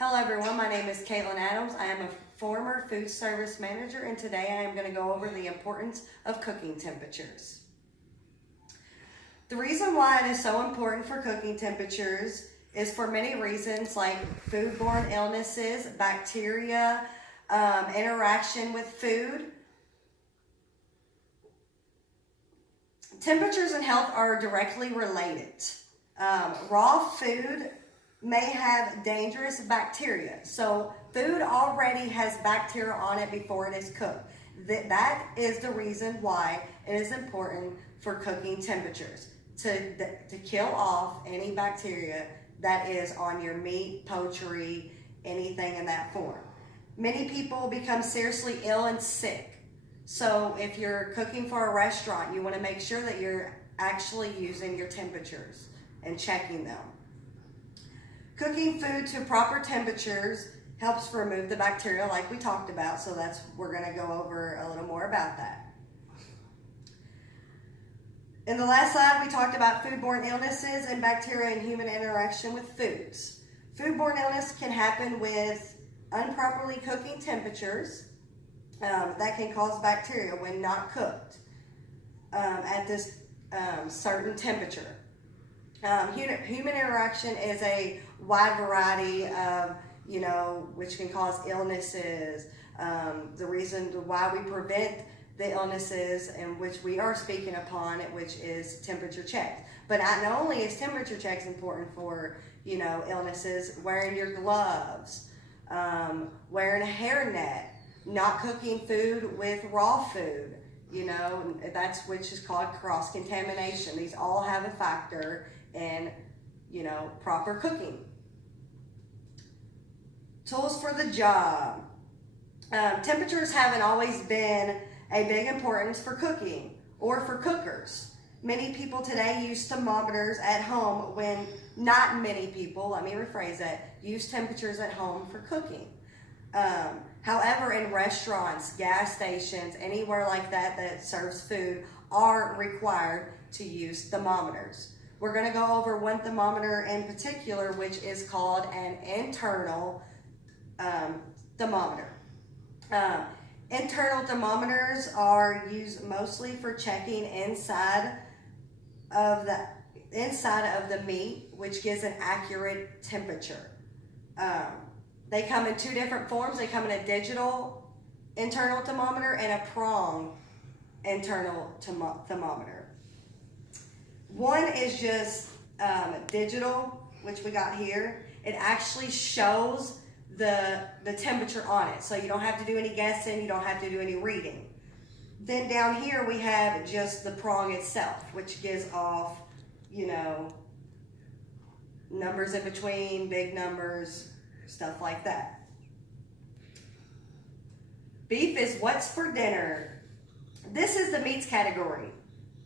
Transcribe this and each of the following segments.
Hello everyone, my name is Caitlin Adams. I am a former food service manager and today I am going to go over the importance of cooking temperatures. The reason why it is so important for cooking temperatures is for many reasons like foodborne illnesses, bacteria, interaction with food. Temperatures and health are directly related. Raw food may have dangerous bacteria. So food already has bacteria on it before it is cooked. That is the reason why it is important for cooking temperatures, to kill off any bacteria that is on your meat, poultry, anything in that form. Many people become seriously ill and sick. So if you're cooking for a restaurant, you want to make sure that you're actually using your temperatures and checking them. Cooking food to proper temperatures helps remove the bacteria like we talked about, so we're going to go over a little more about that. In the last slide, we talked about foodborne illnesses and bacteria and human interaction with foods. Foodborne illness can happen with improperly cooking temperatures that can cause bacteria when not cooked at this certain temperature. Human interaction is a wide variety of, which can cause illnesses. The reason why we prevent the illnesses and which we are speaking upon, which is temperature checks. But not only is temperature checks important for, illnesses, wearing your gloves, wearing a hairnet, not cooking food with raw food, which is called cross-contamination. These all have a factor in, proper cooking. Tools for the job. Temperatures haven't always been a big importance for cooking or for cookers. Many people today use thermometers at home when not many people, let me rephrase that, use temperatures at home for cooking. However, in restaurants, gas stations, anywhere like that serves food are required to use thermometers. We're going to go over one thermometer in particular, which is called an internal thermometer. Internal thermometers are used mostly for checking inside of the meat, which gives an accurate temperature. They come in two different forms. They come in a digital internal thermometer and a prong internal thermometer. One is just digital, which we got here. It actually shows the temperature on it, so you don't have to do any guessing, you don't have to do any reading. Then down here we have just the prong itself, which gives off, numbers in between, big numbers, stuff like that. Beef is what's for dinner. This is the meats category.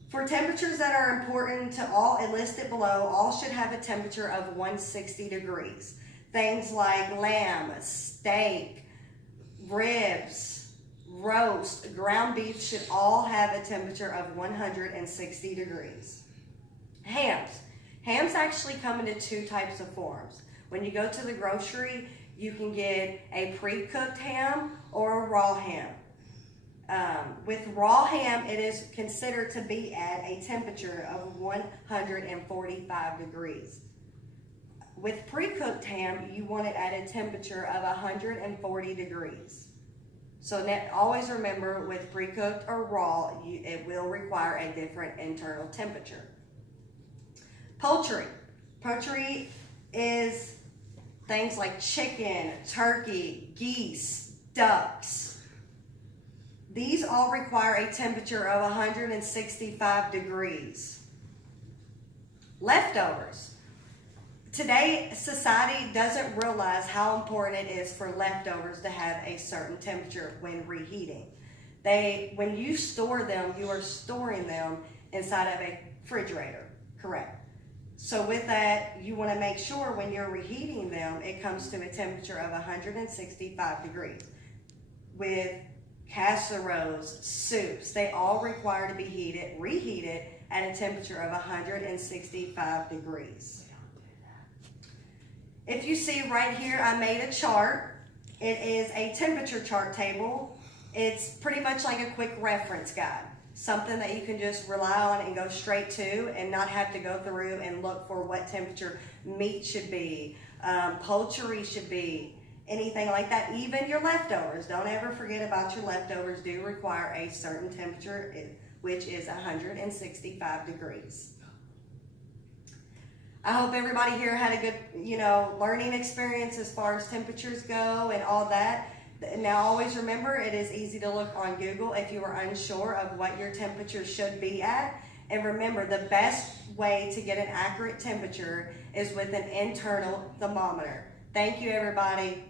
For temperatures that are important to all listed below, all should have a temperature of 160 degrees. Things like lamb, steak, ribs, roast, ground beef should all have a temperature of 160 degrees. Hams. Hams actually come into two types of forms. When you go to the grocery, you can get a pre-cooked ham or a raw ham. With raw ham, it is considered to be at a temperature of 145 degrees. With pre-cooked ham, you want it at a temperature of 140 degrees. So always remember, with pre-cooked or raw, it will require a different internal temperature. Poultry. Poultry is things like chicken, turkey, geese, ducks. These all require a temperature of 165 degrees. Leftovers. Today, society doesn't realize how important it is for leftovers to have a certain temperature when reheating. When you store them, you are storing them inside of a refrigerator, correct? So with that, you want to make sure when you're reheating them, it comes to a temperature of 165 degrees. With casseroles, soups, they all require to be reheated at a temperature of 165 degrees. If you see right here, I made a chart. It is a temperature chart table. It's pretty much like a quick reference guide, something that you can just rely on and go straight to and not have to go through and look for what temperature meat should be, poultry should be, anything like that. Even your leftovers. Don't ever forget about your leftovers. Do require a certain temperature, which is 165 degrees. I hope everybody here had a good, learning experience as far as temperatures go and all that. Now, always remember, it is easy to look on Google if you are unsure of what your temperature should be at. And remember, the best way to get an accurate temperature is with an internal thermometer. Thank you, everybody.